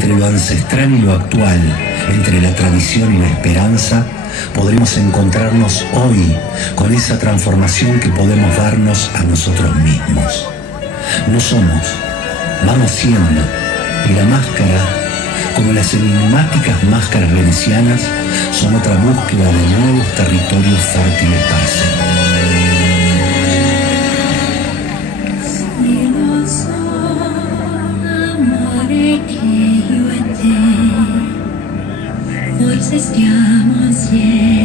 entre lo ancestral y lo actual, entre la tradición y la esperanza, podremos encontrarnos hoy con esa transformación que podemos darnos a nosotros mismos. No somos, vamos siendo, y la máscara, como las enigmáticas máscaras venecianas, son otra búsqueda de nuevos territorios fértiles para ser. Forse stiamo insieme.